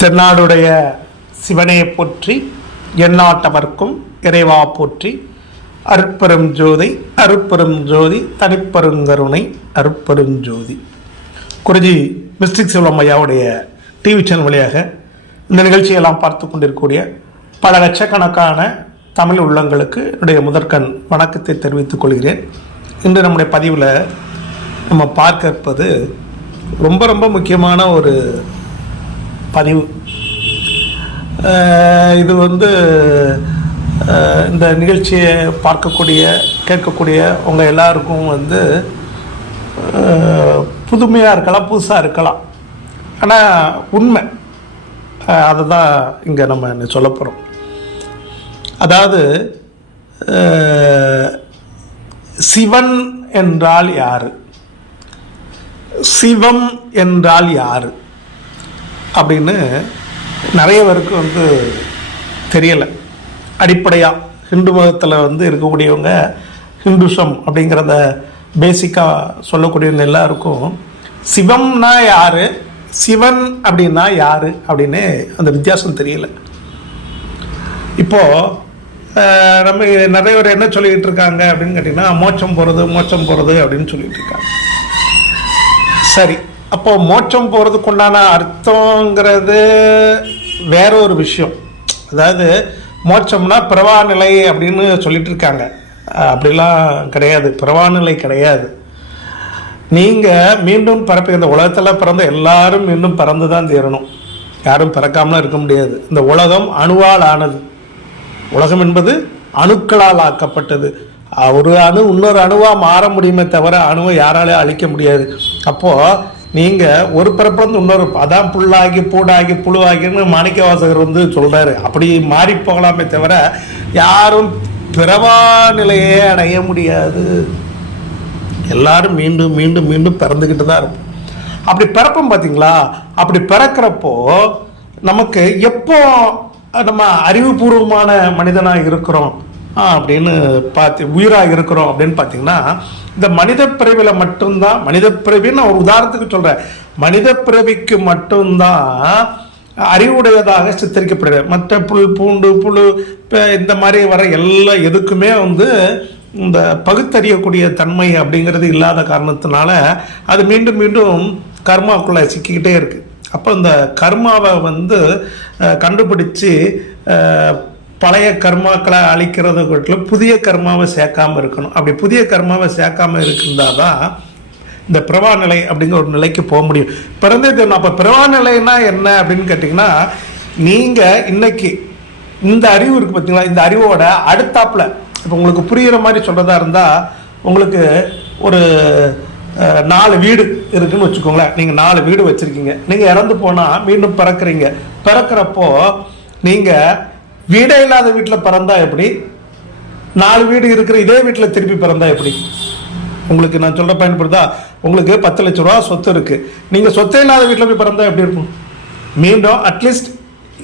தென்னாடுடைய சிவனே போற்றி எந்நாட்டவர்க்கும் இறைவா போற்றி அருட்பெரும் ஜோதி அருட்பெரும் ஜோதி தனிப்பெருங்கருணை அருட்பெரும் ஜோதி. குருஜி மிஸ்டிக் சிவலம் ஐயாவுடைய டிவி சேனல் வழியாக இந்த நிகழ்ச்சியெல்லாம் பார்த்து கொண்டிருக்கக்கூடிய பல லட்சக்கணக்கான தமிழ் உள்ளங்களுக்கு என்னுடைய முதற்கண் வணக்கத்தை தெரிவித்துக் கொள்கிறேன். இன்று நம்முடைய பதிவில் நம்ம பார்க்க இருப்பது ரொம்ப ரொம்ப முக்கியமான ஒரு பதிவு. இது வந்து இந்த நிகழ்ச்சியை பார்க்கக்கூடிய கேட்கக்கூடிய உங்கள் எல்லாருக்கும் வந்து புதுமையாக இருக்கலாம் புதுசாக இருக்கலாம். ஆனால் உண்மை. அதை தான் இங்கே நம்ம சொல்ல போகிறோம் அதாவது சிவன் என்றால் யார்? சிவம் என்றால் யார்? அப்படின்னு நிறைய பேருக்கு வந்து தெரியலை. அடிப்படையாக ஹிந்து மதத்தில் வந்து இருக்கக்கூடியவங்க ஹிந்துசம் அப்படிங்கிறத பேசிக்காக சொல்லக்கூடியவங்க எல்லாருக்கும் சிவம்னா யார்? சிவன் அப்படின்னா யார்? அப்படின்னு அந்த வித்தியாசம் தெரியல. இப்போது நம்ம நிறைய பேர் என்ன சொல்லிக்கிட்டு இருக்காங்க அப்படின்னு கேட்டிங்கன்னா மோட்சம் போகிறது மோட்சம் போகிறது அப்படின்னு சொல்லிகிட்டு இருக்காங்க. சரி. அப்போ மோட்சம் போகிறதுக்கு உண்டான அர்த்தங்கிறது வேற ஒரு விஷயம். அதாவது மோட்சம்னா பிரவாநிலை அப்படின்னு சொல்லிட்டு இருக்காங்க அப்படிலாம் கிடையாது. பிரவாநிலை கிடையாது. நீங்கள் மீண்டும் பிறப்பு இந்த உலகத்தில் பிறந்த எல்லாரும் மீண்டும் பறந்து தான் தீரணும். யாரும் பிறக்காமலாம் இருக்க முடியாது. இந்த உலகம் அணுவால் ஆனது. உலகம் என்பது அணுக்களால் ஆக்கப்பட்டது. ஒரு அணு இன்னொரு அணுவாக மாற முடியுமே தவிர அணுவை யாராலையும் அழிக்க முடியாது. அப்போது நீங்கள் ஒரு பிறப்பிலிருந்து இன்னொரு அதான் புல்லாகி பூடாகி புழுவாகின்னு மாணிக்க வாசகர் வந்து சொல்கிறாரு அப்படி மாறி போகலாமே தவிர யாரும் பிறவா நிலையே அடைய முடியாது. எல்லாரும் மீண்டும் மீண்டும் மீண்டும் பிறந்துக்கிட்டு தான் இருப்போம். அப்படி பிறப்போம் பார்த்தீங்களா அப்படி பிறக்கிறப்போ நமக்கு எப்போ நம்ம அறிவுபூர்வமான மனிதனாக இருக்கிறோம்? அப்படின்னு பார்த்து உயிராக இருக்கிறோம் அப்படின்னு பார்த்தீங்கன்னா இந்த மனித பிறவியில் மட்டும்தான் மனித பிறவின்னு நான் ஒரு உதாரணத்துக்கு சொல்கிறேன் மனித பிறவிக்கு மட்டும்தான் அறிவுடையதாக சித்தரிக்கப்படுகிறது. மற்ற புல் பூண்டு புழு இப்போ இந்த மாதிரி வர எல்லா எதுக்குமே வந்து இந்த பகுத்தறியக்கூடிய தன்மை அப்படிங்கிறது இல்லாத காரணத்தினால அது மீண்டும் மீண்டும் கர்மாக்குள்ளே சிக்கிக்கிட்டே இருக்குது அப்போ இந்த கர்மாவை வந்து கண்டுபிடிச்சு பழைய கர்மாக்களை அழிக்கிறத காட்டிலும் புதிய கர்மாவை சேர்க்காமல் இருக்கணும். அப்படி புதிய கர்மாவை சேர்க்காமல் இருந்தால் தான் இந்த பிரவா நிலை அப்படிங்கிற ஒரு நிலைக்கு போக முடியும். பிறந்தே தெரியும்? அப்போ பிரவா நிலைன்னா என்ன அப்படின்னு கேட்டிங்கன்னா நீங்கள் இன்னைக்கு இந்த அறிவு இருக்குது பார்த்தீங்களா இந்த அறிவோட அடுத்தாப்பில் இப்போ உங்களுக்கு புரிகிற மாதிரி சொல்கிறதா இருந்தால் உங்களுக்கு ஒரு நாலு வீடு இருக்குன்னு வச்சுக்கோங்களேன். நீங்கள் நாலு வீடு வச்சுருக்கீங்க. நீங்கள் இறந்து போனால் மீண்டும் பிறக்கிறீங்க. பிறக்கிறப்போ நீங்கள் வீடே இல்லாத வீட்டில் பிறந்தா எப்படி? நாலு வீடு இருக்கிற இதே வீட்டில் திருப்பி பிறந்தா எப்படி? உங்களுக்கு நான் சொல்கிற பயன்படுதா உங்களுக்கு பத்து லட்ச ரூபா சொத்து இருக்குது நீங்கள் சொத்தே இல்லாத வீட்டில் போய் பிறந்தா எப்படி இருக்கும்? மீண்டும் அட்லீஸ்ட்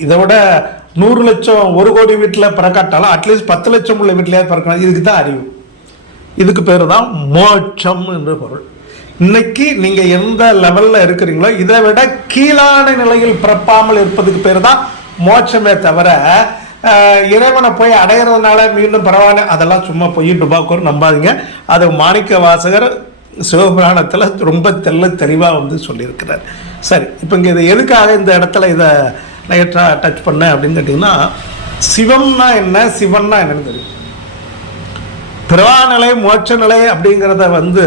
இதை விட நூறு லட்சம் ஒரு கோடி வீட்டில் பிறக்காட்டாலும் அட்லீஸ்ட் பத்து லட்சம் உள்ள வீட்டிலேயே பிறக்கணும். இதுக்கு தான் அறிவு. இதுக்கு பேர் தான் மோட்சம் என்று பொருள். இன்னைக்கு நீங்கள் எந்த லெவலில் இருக்கிறீங்களோ இதை விட கீழான நிலையில் பிறப்பாமல் இருப்பதுக்கு பேர் தான் மோட்சமே தவிர இறைவனை போய் அடையிறதுனால மீண்டும் பரவாயில்ல. அதெல்லாம் சும்மா போய் டுபாக்கூர் நம்பாதீங்க. அது மாணிக்க வாசகர் சிவபுராணத்தில் ரொம்ப தெள்ள தெளிவாக வந்து சொல்லியிருக்கிறார். சரி இப்போ இங்கே இது எதுக்காக இந்த இடத்துல இதை லைட்டாக டச் பண்ணேன் அப்படின்னு கேட்டிங்கன்னா சிவம்னா என்ன சிவன்னா என்னன்னு தெரியும். பிறவாநிலை மோட்ச நிலை அப்படிங்கிறத வந்து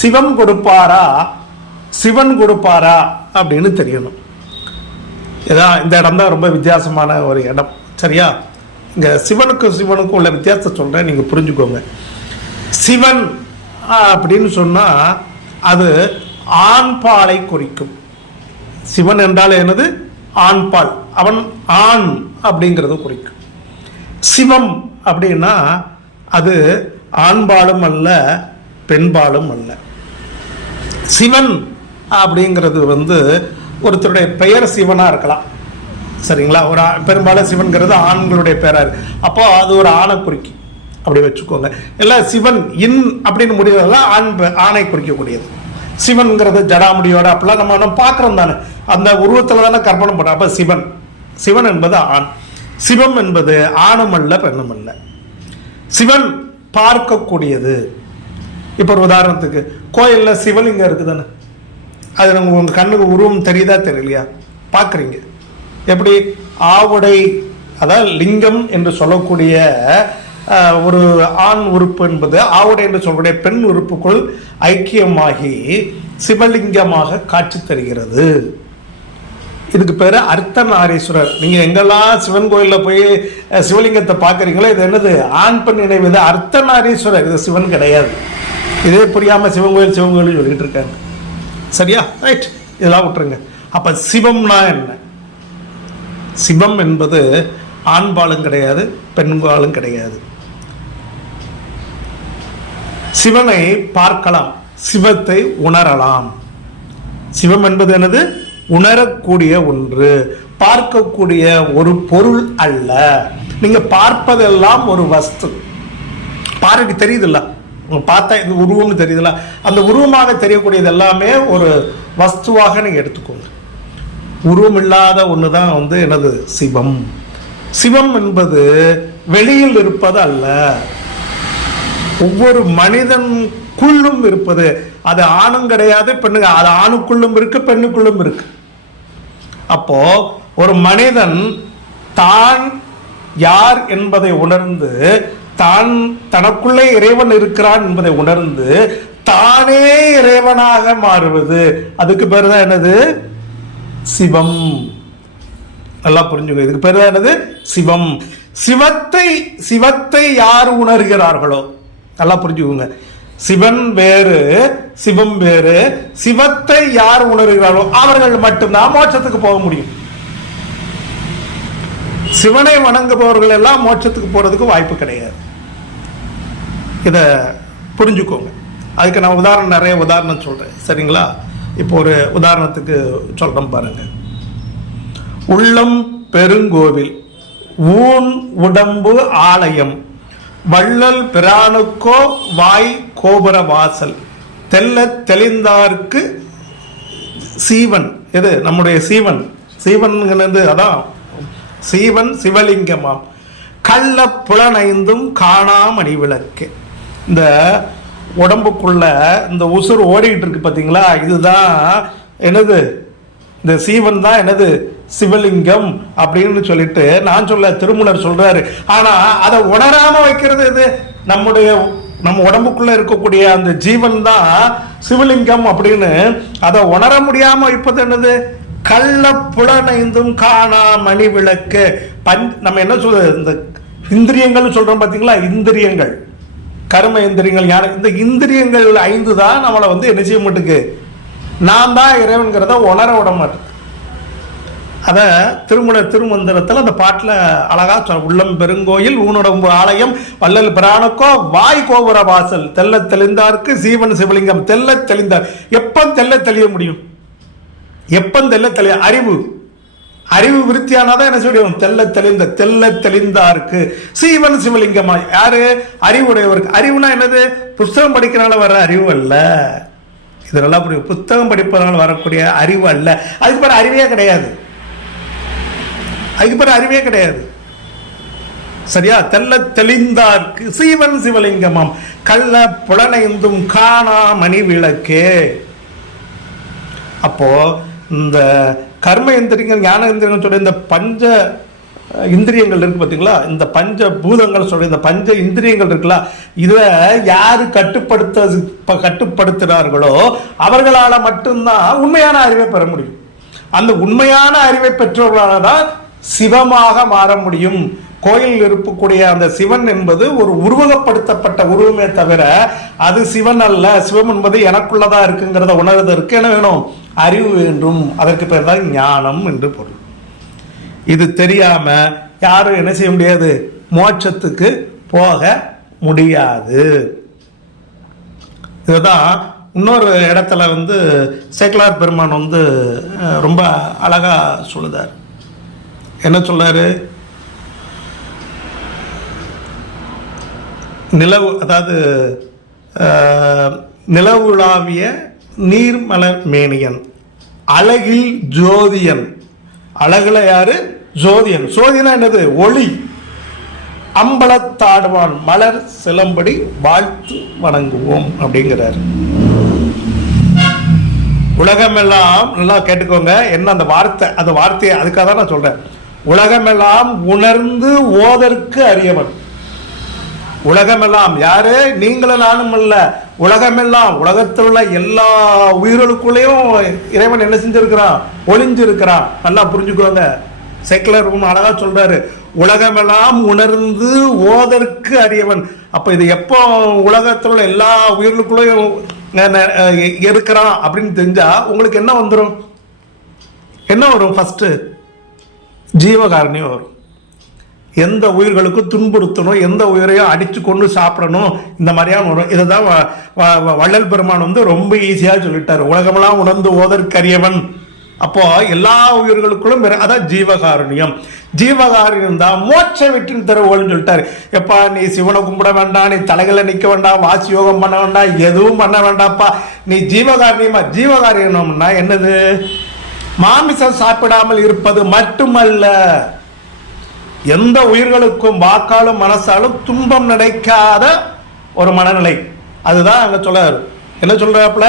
சிவம் கொடுப்பாரா சிவன் கொடுப்பாரா அப்படின்னு தெரியணும். இதான் இந்த இடம் தான் ரொம்ப வித்தியாசமான ஒரு இடம். சரியா? இங்கே சிவனுக்கும் சிவனுக்கும் உள்ள வித்தியாசத்தை சொல்கிறேன் நீங்கள் புரிஞ்சுக்கோங்க. சிவன் அப்படின்னு சொன்னால் அது ஆண்பாலை குறிக்கும். சிவன் என்றால் என்னது? ஆண்பால் அவன் ஆண் அப்படிங்கிறத குறிக்கும். சிவம் அப்படின்னா அது ஆண்பாலும் அல்ல பெண்பாலும் அல்ல. சிவன் அப்படிங்கிறது வந்து ஒருத்தருடைய பெயர் சிவனாக இருக்கலாம். சரிங்களா? ஒரு பெரும்பாலும் சிவன்கிறது ஆண்களுடைய பேரா இருக்கு அப்போ அது ஒரு ஆணை குறிக்கும் அப்படி வச்சுக்கோங்க. எல்லாம் சிவன் இன் அப்படின்னு முடிவதெல்லாம் ஆண் ஆணை குறிக்கக்கூடியது. சிவன்கிறது ஜடாமுடியோட அப்படிலாம் நம்ம நம்ம பார்க்குறோம் தானே. அந்த உருவத்தில் தானே கற்பனை பண்ணுறோம் அப்போ சிவன். சிவன் என்பது ஆண். சிவம் என்பது ஆணும் அல்ல பெண்ணும் அல்ல சிவன் பார்க்கக்கூடியது. இப்போ ஒரு உதாரணத்துக்கு கோயிலில் சிவலிங்கம் இருக்குது தானே அது நம்ம உங்கள் கண்ணுக்கு உருவம் தெரியுதா தெரியலையா? பார்க்குறீங்க. எப்படி ஆவுடை அதாவது லிங்கம் என்று சொல்லக்கூடிய ஒரு ஆண் உறுப்பு என்பது ஆவுடை என்று சொல்லக்கூடிய பெண் உறுப்புக்குள் ஐக்கியமாகி சிவலிங்கமாக காட்சி தருகிறது. இதுக்கு பேர் அர்த்தநாரீஸ்வரர். நீங்கள் எங்கெல்லாம் சிவன் கோயிலில் போய் சிவலிங்கத்தை பார்க்குறீங்களோ இது என்னது? ஆண் பெண் இணைவு இது அர்த்தநாரீஸ்வரர். இது சிவன் கிடையாது. இதே புரியாமல் சிவன் கோயில் சிவன் கோயில் சொல்லிட்டு இருக்காங்க. சரியா? ரைட் இதெல்லாம் விட்டுருங்க. அப்போ சிவம்னா என்ன? சிவம் என்பது ஆண்பாலும் கிடையாது பெண்பாலும் கிடையாது. சிவனை பார்க்கலாம் சிவத்தை உணரலாம். சிவம் என்பது எனது உணரக்கூடிய ஒன்று. பார்க்கக்கூடிய ஒரு பொருள் அல்ல. நீங்க பார்ப்பதெல்லாம் ஒரு வஸ்து. பாருக்கு தெரியுதுல்ல? உங்க பார்த்தா இது உருவம்னு தெரியுதுல்ல? அந்த உருவமாக தெரியக்கூடியது எல்லாமே ஒரு வஸ்துவாக நீங்க எடுத்துக்கோங்க. உருவமில்லாத ஒன்று தான் வந்து எனது சிவம். சிவம் என்பது வெளியில் இருப்பது அல்ல. ஒவ்வொரு மனிதனுக்குள்ளும் இருப்பது. அது ஆணும் கிடையாது பெண்ணு அது ஆணுக்குள்ளும் இருக்கு பெண்ணுக்குள்ளும் இருக்கு. அப்போ ஒரு மனிதன் தான் யார் என்பதை உணர்ந்து தான் தனக்குள்ளே இறைவன் இருக்கிறான் என்பதை உணர்ந்து தானே இறைவனாக மாறுவது. அதுக்கு பேர் தான் என்னது? சிவம். நல்லா புரிஞ்சுங்க இதுக்கு பேர் தான் என்னது? சிவம். சிவத்தை சிவத்தை யார் உணர்கிறார்களோ? நல்லா புரிஞ்சுக்கோங்க. சிவன் வேறு சிவம் வேறு. சிவத்தை யார் உணர்கிறார்களோ அவர்கள் மட்டும்தான் மோட்சத்துக்கு போக முடியும். சிவனை வணங்குபவர்கள் எல்லாம் மோட்சத்துக்கு போறதுக்கு வாய்ப்பு கிடையாது. இத புரிஞ்சுக்கோங்க. அதுக்கு நான் உதாரணம் நிறைய உதாரணம் சொல்றேன். சரிங்களா? இப்போ ஒரு உதாரணத்துக்கு சொல்கிறோம் பாருங்க. உள்ளம் பெருங்கோவில் ஊன் உடம்பு ஆலயம் வள்ளல் பிரானுக்கோ வாய் கோபுர வாசல் தெல்ல தெளிந்தார்க்கு சீவன். எது? நம்முடைய சீவன். சீவன்கிறது அதான். சீவன் சிவலிங்கமாம். கள்ள புலனைந்தும் காணாமணி அணிவிளக்கு இந்த உடம்புக்குள்ள இந்த உசுர் ஓடிக்கிட்டு இருக்கு பார்த்தீங்களா இதுதான் என்னது? இந்த சீவன் தான் என்னது? சிவலிங்கம் அப்படின்னு சொல்லிட்டு நான் சொல்ல திருமலர் சொல்றாரு. ஆனா அதை உணராம வைக்கிறது இது நம்முடைய நம்ம உடம்புக்குள்ள இருக்கக்கூடிய அந்த ஜீவன் தான் சிவலிங்கம் அப்படின்னு அதை உணர முடியாம வைப்பது என்னது? கள்ள புலனைந்தும் காணா மணி விளக்கு பன் நம்ம என்ன சொல்றது? இந்த இந்திரியங்கள்னு சொல்றோம் பாத்தீங்களா? இந்திரியங்கள். கர்ம இந்திரியங்கள் ஞான இந்த இந்திரியங்கள் ஐந்து தான் நம்மளை வந்து என்ன செய்ய மாட்டுக்கு? நான் தான் இறைவன்கிறத உணர விட மாட்டேன் அத திருமண திருமந்திரத்தில் அந்த பாட்டில் அழகா சொல் உள்ளம் பெருங்கோயில் ஊனுடம்பு ஆலயம் வள்ளல் பிராணுக்கோ வாய் கோபுர வாசல் தெல்ல தெளிந்தார்க்கு சீவன் சிவலிங்கம் தெல்ல தெளிந்தார் எப்ப தெல்ல தெளிய முடியும்? எப்ப தெல்ல தெளிய அறிவு. அறிவு விருத்தியானாதான் என்ன சொல்லியும் தெல்ல தெளிந்த தெல்ல தெளிந்தாருக்கு. சீவன் சிவலிங்கமா யாரு? அறிவுடையவருக்கு. அறிவுனா என்னது? புஸ்தகம் படிக்கிறனால வர அறிவு அல்ல. இது நல்லா புரியும் புத்தகம் படிப்பதனால வரக்கூடிய அறிவு அல்ல. அதுக்கு பிறகு அறிவே கிடையாது. அதுக்கு பிறகு அறிவே கிடையாது. சரியா? தெல்ல தெளிந்தார்க்கு. சீவன் சிவலிங்கமாம். கள்ள புலனைந்தும் காணா மணி விளக்கே அப்போ இந்த கர்ம இந்திரியங்கள் ஞான இந்திரியங்கள் சொல்ற இந்த பஞ்ச இந்திரியங்கள் இருக்கு பார்த்தீங்களா இந்த பஞ்ச பூதங்கள் சொல்ற இந்த பஞ்ச இந்திரியங்கள் இருக்குல்ல இதை யார் கட்டுப்படுத்த கட்டுப்படுத்துகிறார்களோ அவர்களால் மட்டும்தான் உண்மையான அறிவை பெற முடியும். அந்த உண்மையான அறிவை பெற்றவர்களால் தான் சிவமாக மாற முடியும். கோயிலில் இருக்கக்கூடிய அந்த சிவன் என்பது ஒரு உருவகப்படுத்தப்பட்ட உருவமே தவிர அது சிவன் அல்ல. சிவம் என்பது எனக்குள்ளதா இருக்குங்கிறத உணர்வதற்கு என்ன வேணும்? அறிவு வேண்டும் அதற்கு பேர் தான் ஞானம் என்று பொருள். இது தெரியாம யாரும் என்ன செய்ய முடியாது? மோட்சத்துக்கு போக முடியாது. இதுதான் இன்னொரு இடத்துல வந்து சேக்கலார் பெருமான் வந்து ரொம்ப அழகாக சொல்லுதார். என்ன சொல்றாரு? நிலவு அதாவது நிலவுலாவிய நீர்மலர் மேனியன் அழகில் ஜோதியன். அழகுல யாரு? ஜோதியன். ஜோதினா என்னது? ஒளி. அம்பலத்தாடுவான் மலர் சிலம்படி வாழ்த்து வணங்குவோம் அப்படிங்கிறார். உலகமெல்லாம் நல்லா கேட்டுக்கோங்க என்ன அந்த வார்த்தை? அந்த வார்த்தையை அதுக்காக தான் நான் சொல்றேன். உலகமெல்லாம் உணர்ந்து ஓதற்கு அறியவன் உலகமெல்லாம் யாரு? நீங்களும் நானும் அல்ல உலகமெல்லாம் உலகத்தில் உள்ள எல்லா உயிர்களுக்குள்ளேயும் இறைவன் என்ன செஞ்சிருக்கிறான் ஒளிஞ்சிருக்கிறான் நல்லா புரிஞ்சுக்கோங்க. செக்குலர் ஒன்று அழகாக சொல்கிறாரு உலகமெல்லாம் உணர்ந்து ஓதற்கு அறியவன் அப்போ இது எப்போ உலகத்தில் உள்ள எல்லா உயிர்களுக்குள்ளேயும் இருக்கிறான் அப்படின்னு தெரிஞ்சால் உங்களுக்கு என்ன வந்துடும் என்ன வரும் ஃபஸ்ட்டு ஜீவகாரணியும் வரும். எந்த உயிர்களுக்கும் துன்புறுத்தணும் எந்த உயிரையும் அடித்து கொண்டு சாப்பிடணும் இந்த மாதிரியான வரும் இதை தான் வ- வ- வ- வள்ளல் பெருமான் வந்து ரொம்ப ஈஸியாக சொல்லிட்டார். உலகமெல்லாம் உணர்ந்து ஓதற்கரியவன். அப்போ எல்லா உயிர்களுக்குள்ளும் அதான் ஜீவகாருண்யம். ஜீவகாருண்யம் தான். மோட்ச வெற்றின் தருவோம்னு சொல்லிட்டாரு. எப்பா நீ சிவனை கும்பிட வேண்டாம் நீ தலைகளை நிற்க வேண்டாம் வாசி யோகம் பண்ண வேண்டாம் எதுவும் பண்ண வேண்டாம்ப்பா. நீ ஜீவகாரணியமா? ஜீவகாரியம்னா என்னது? மாமிசம் சாப்பிடாமல் இருப்பது மட்டுமல்ல. எந்த உயிர்களுக்கும் வாக்காலும் மனசாலும் துன்பம் நினைக்காத ஒரு மனநிலை. அதுதான் அங்க சொல்றாரு. என்ன சொல்றாப்புல?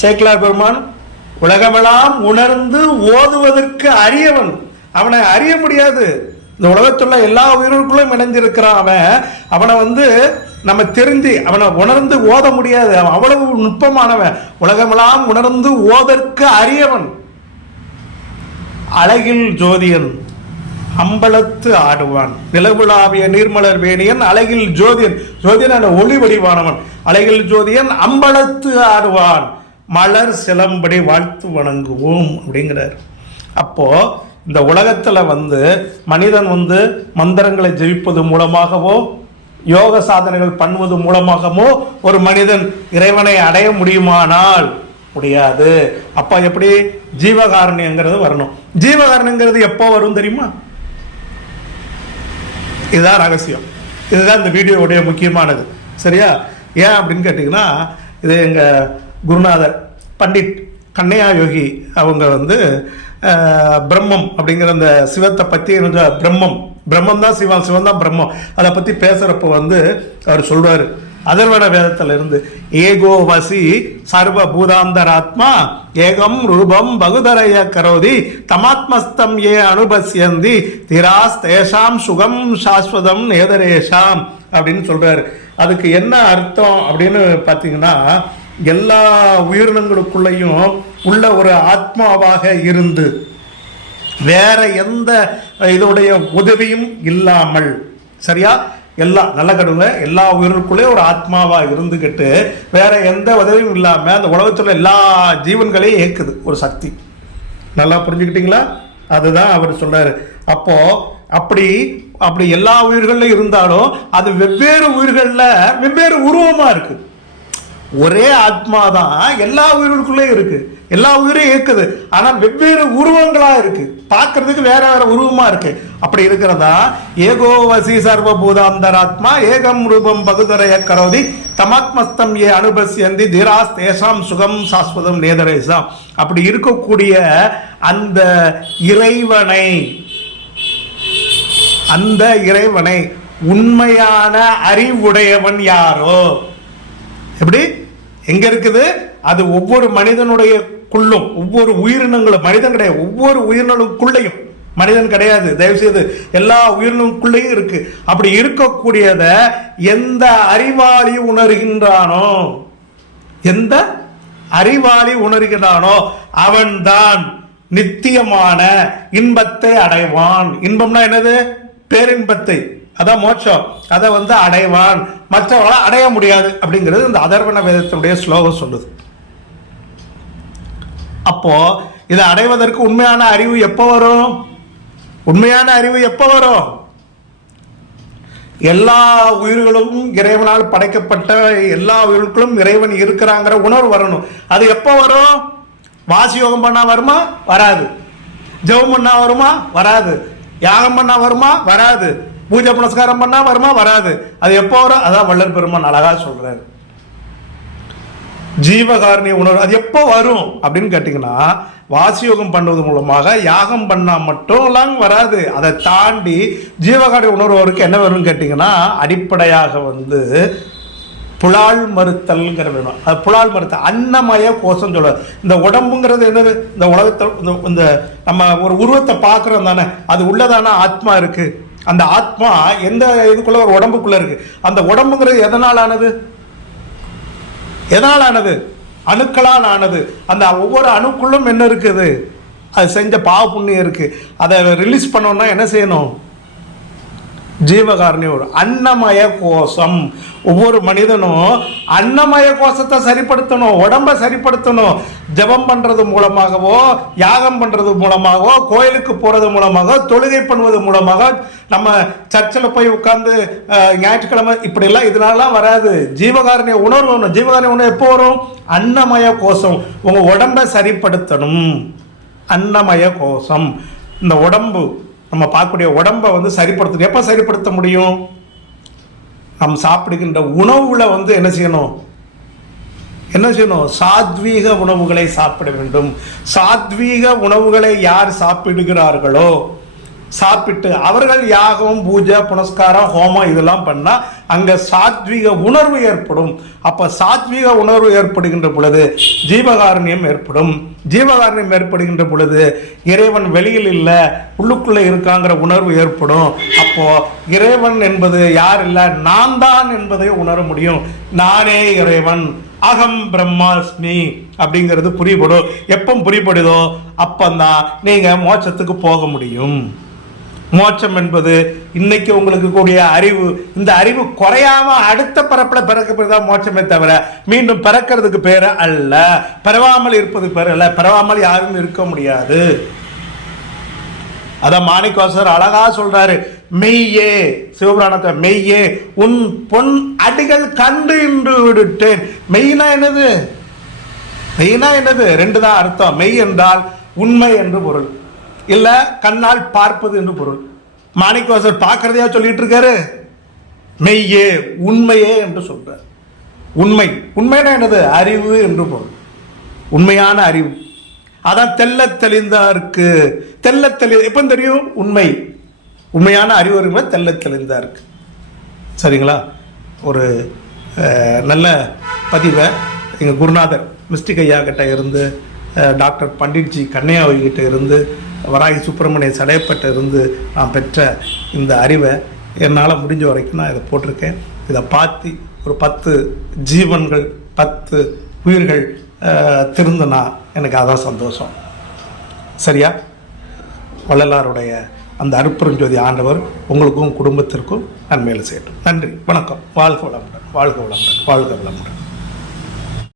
சேக்கிலார் பெருமான் உலகமெல்லாம் உணர்ந்து ஓதுவதற்கு அரியவன். அவனை அறிய முடியாது. இந்த உலகத்துள்ள எல்லா உயிர்களுக்குள்ளும் இணைஞ்சிருக்கிறான் அவன். அவனை வந்து நம்ம தெரிஞ்சு அவனை உணர்ந்து ஓத முடியாது. அவன் அவ்வளவு நுட்பமானவன். உலகமெல்லாம் உணர்ந்து ஓதற்கு அரியவன். அழகில் ஜோதியன். அம்பலத்து ஆடுவான். நிலவுலாவிய நீர்மலர் வேணியன் அழகில் ஜோதியன். ஜோதியன் அந்த ஒளி வடிவானவன். அழகில் ஜோதியன் அம்பலத்து ஆடுவான். மலர் சிலம்படி வாழ்த்து வணங்குவோம் அப்படிங்கிறார். அப்போ இந்த உலகத்தில் வந்து மனிதன் வந்து மந்திரங்களை ஜெயிப்பது மூலமாகவோ யோக சாதனைகள் பண்ணுவது மூலமாகவோ ஒரு மனிதன் இறைவனை அடைய முடியுமானால் முடியாது. அப்போ எப்படி? ஜீவகாரணியங்கிறது வரணும். ஜீவகாரணிங்கிறது எப்போ வரும் தெரியுமா? இதுதான் ரகசியம். இதுதான் இந்த வீடியோவுடைய முக்கியமானது. சரியா? ஏன் அப்படின்னு கேட்டிங்கன்னா இது எங்கள் குருநாதர் பண்டிட் கண்ணையா யோகி அவங்க வந்து பிரம்மம் அப்படிங்கிற அந்த சிவத்தை பற்றி பிரம்மம் பிரம்மம். தான் சிவம் சிவம் தான் பிரம்மம். அதை பற்றி பேசுகிறப்ப வந்து அவர் சொல்வார் அதர்வட வேதத்துல இருந்து ஏகோ வசி சர்வ பூதாந்தராத்மா ஏகம் ரூபம் பகுதரைய கரோதி தமாத்மஸ்தம் ஏ அனுபசியந்தி திராஸ் தேஷாம் சுகம் சாஸ்வதம் நேதரேஷாம் அப்படின்னு சொல்றாரு. அதுக்கு என்ன அர்த்தம் அப்படின்னு பார்த்தீங்கன்னா எல்லா உயிரினங்களுக்குள்ளேயும் உள்ள ஒரு ஆத்மாவாக இருந்து வேற எந்த இதோடைய உதவியும் இல்லாமல் சரியா? எல்லா நல்ல கடுங்க எல்லா உயிர்களுக்குள்ளே ஒரு ஆத்மாவாக இருந்துக்கிட்டு வேற எந்த உதவியும் இல்லாமல் அந்த உலகத்தில் எல்லா ஜீவன்களையும் இயக்குது ஒரு சக்தி. நல்லா புரிஞ்சுக்கிட்டீங்களா? அதுதான் அவர் சொல்றாரு. அப்போ அப்படி அப்படி எல்லா உயிர்கள்ல இருந்தாலும் அது வெவ்வேறு உயிர்களில் வெவ்வேறு உருவமாக இருக்குது ஒரே ஆத்மா தான் எல்லா உயிர்களுக்குள்ளே இருக்குது எல்லா உயிரும் இயக்குது. ஆனால் வெவ்வேறு உருவங்களாக இருக்கு. பார்க்கறதுக்கு வேற வேற உருவமா இருக்கு. அப்படி இருக்கிறதா? ஏகோ வசி சர்வபூதாந்தராத்மா ஏகம் ரூபம் பகுதரைய கரோதி தமாத்மஸ்தம் ஏ அனுபசியந்தி தீராஸ் தேசாம் சுகம் சாஸ்வதம் நேதரேசாம் அப்படி இருக்கக்கூடிய அந்த இறைவனை அந்த இறைவனை உண்மையான அறிவுடையவன் யாரோ? எப்படி? எங்க இருக்குது? அது ஒவ்வொரு மனிதனுடைய குள்ளும் ஒவ்வொரு உயிரினங்களும் மனிதன் கிடையாது ஒவ்வொரு உயிரினங்களுக்குள்ளேயும் மனிதன் கிடையாது. தயவு செய்து எல்லா உயிரினங்களுக்குள்ளேயும் இருக்கு. அப்படி இருக்கக்கூடியத எந்த அறிவாளி உணர்கின்றானோ எந்த அறிவாளி உணர்கிறானோ அவன்தான் நித்தியமான இன்பத்தை அடைவான். இன்பம்னா என்னது? பேரின்பத்தை. அதான் மோட்சம். அதை வந்து அடைவான். மற்றவர்களால் அடைய முடியாது அப்படிங்கிறது இந்த அதர்வன வேதத்தினுடைய ஸ்லோகம் சொல்லுது. அப்போ இதை அடைவதற்கு உண்மையான அறிவு எப்போ வரும்? உண்மையான அறிவு எப்போ வரும்? எல்லா உயிர்களும் இறைவனால் படைக்கப்பட்ட எல்லா உயிர்களுக்கும் இறைவன் இருக்கிறாங்கிற உணர்வு வரணும். அது எப்போ வரும்? வாசி யோகம் பண்ணா வருமா? வராது. ஜெபம் பண்ணா வருமா? வராது. யாகம் பண்ணா வருமா? வராது. பூஜை புனஸ்காரம் பண்ணா வருமா? வராது. அது எப்போ வரும்? அதான் வள்ளல் பெருமான் அழகா சொல்றாரு. ஜீவகாருண்ய உணர்வு. அது எப்போ வரும் அப்படின்னு கேட்டிங்கன்னா வாசியோகம் பண்ணுவது மூலமாக யாகம் பண்ணால் மட்டும்லாம் வராது. அதை தாண்டி ஜீவகாருண்ய உணர்வு என்ன வரும்னு கேட்டிங்கன்னா அடிப்படையாக வந்து புலால் மறுத்தல்ங்கிற வேணும். அது புலால் மறுத்தல் அன்னமய கோஷம் சொல்லுவார். இந்த உடம்புங்கிறது என்னது? இந்த உலகத்தில் இந்த இந்த நம்ம ஒரு உருவத்தை பார்க்குறோம் தானே. அது உள்ளதான? ஆத்மா இருக்குது அந்த ஆத்மா எந்த இதுக்குள்ளே ஒரு உடம்புக்குள்ளே இருக்குது அந்த உடம்புங்கிறது எதனால் ஆனது எதனால் ஆனது அணுக்களால் ஆனது அந்த ஒவ்வொரு அணுக்குள்ளும் என்ன இருக்குது? அது செஞ்ச பாவ புண்ணியம் இருக்குது அதை ரிலீஸ் பண்ணோன்னா என்ன செய்யணும்? ஜீவகாரணி ஒரு அன்னமய கோஷம் ஒவ்வொரு மனிதனும் அன்னமய கோஷத்தை சரிப்படுத்தணும் உடம்ப சரிப்படுத்தணும். ஜெபம் பண்ணுறது மூலமாகவோ யாகம் பண்ணுறது மூலமாகவோ கோயிலுக்கு போகிறது மூலமாக தொழுகை பண்ணுவது மூலமாக நம்ம சர்ச்சில் போய் உட்காந்து ஞாயிற்றுக்கிழமை இப்படிலாம் இதனாலாம் வராது. ஜீவகாரணிய உணர்வு ஒன்று ஜீவகாரணிய உணர்வு எப்போ வரும்? அன்னமய கோஷம் உங்கள் உடம்ப சரிப்படுத்தணும். அன்னமய கோஷம் இந்த உடம்பு நம்ம பார்க்கக்கூடிய உடம்பை வந்து சரிப்படுத்தணும். எப்போ சரிப்படுத்த முடியும்? நாம் சாப்பிடுகின்ற உணவுல வந்து என்ன செய்யணும்? என்ன செய்யணும்? சாத்வீக உணவுகளை சாப்பிட வேண்டும். சாத்வீக உணவுகளை யார் சாப்பிடுகிறார்களோ சாப்பிட்டு அவர்கள் யாகம் பூஜை புனஸ்காரம் ஹோமம் இதெல்லாம் பண்ணால் அங்கே சாத்வீக உணர்வு ஏற்படும். அப்போ சாத்வீக உணர்வு ஏற்படுகின்ற பொழுது ஜீவகாருண்யம் ஏற்படும். ஜீவகாருண்யம் ஏற்படுகின்ற பொழுது இறைவன் வெளியில் இல்லை உள்ளுக்குள்ளே இருக்காங்கிற உணர்வு ஏற்படும். அப்போது இறைவன் என்பது யார் இல்லை நான் தான் என்பதை உணர முடியும். நானே இறைவன் அகம் பிரம்மாஸ்மி அப்படிங்கிறது புரியப்படும் எப்போ புரியப்படுதோ அப்பந்தான் நீங்கள் மோட்சத்துக்கு போக முடியும். மோட்சம் என்பது இன்னைக்கு உங்களுக்கு கூடிய அறிவு. இந்த அறிவு குறையாம அடுத்த பரப்பில் பிறக்கப்படுதான் மோட்சமே தவிர மீண்டும் பிறக்கிறதுக்கு பேர் அல்ல. பிறவாமல் இருப்பது பேர் அல்ல. பிறவாமல் யாரும் இருக்க முடியாது. அதான் மாணிக்கவாசர் அழகா சொல்றாரு. மெய்யே சிவபுராணத்தை மெய்யே உன் பொன் அடிகள் கண்டு இன்று விடுட்டேன் மெய்னா என்னது? மெய்னா என்னது? ரெண்டு தான் அர்த்தம். மெய் என்றால் உண்மை என்று பொருள். இல்ல கண்ணால் பார்ப்பது என்று பொருள். மாணிக்கவாசர் பார்க்கறதையா சொல்லிட்டு இருக்காரு மெய்யே உண்மையே என்று சொல்றார். உண்மை. உண்மைனா என்னது? அறிவு என்று பொருள். உண்மையான அறிவு. அதான் தெல்ல தெளிந்தாருக்கு தெல்ல தெளி எப்போ தெரியும்? உண்மை. உண்மையான அறிவு இருக்கும்போது தெல்ல தெளிந்தா இருக்கு. சரிங்களா? ஒரு நல்ல பதிவை எங்கள் குருநாதர் மிஸ்டிக் ஐயா கிட்ட இருந்து டாக்டர் பண்டிட்ஜி கண்ணையாவை கிட்ட இருந்து வராகி சுப்பிரமணிய சடையப்பட்ட இருந்து நான் பெற்ற இந்த அறிவை என்னால் முடிஞ்ச வரைக்கும் நான் இதை போட்டிருக்கேன். இதை பார்த்து ஒரு பத்து ஜீவன்கள் பத்து உயிர்கள் திருந்தனா எனக்கு அதான் சந்தோஷம். சரியா? வள்ளலாருடைய அந்த அருப்பெருஞ்சோதி ஆண்டவர் உங்களுக்கும் குடும்பத்திற்கும் நன்மையில் செய்யட்டும். நன்றி. வணக்கம். வாழ்க வளமுடன். வாழ்க வளமுடன். வாழ்க வளமுடன்.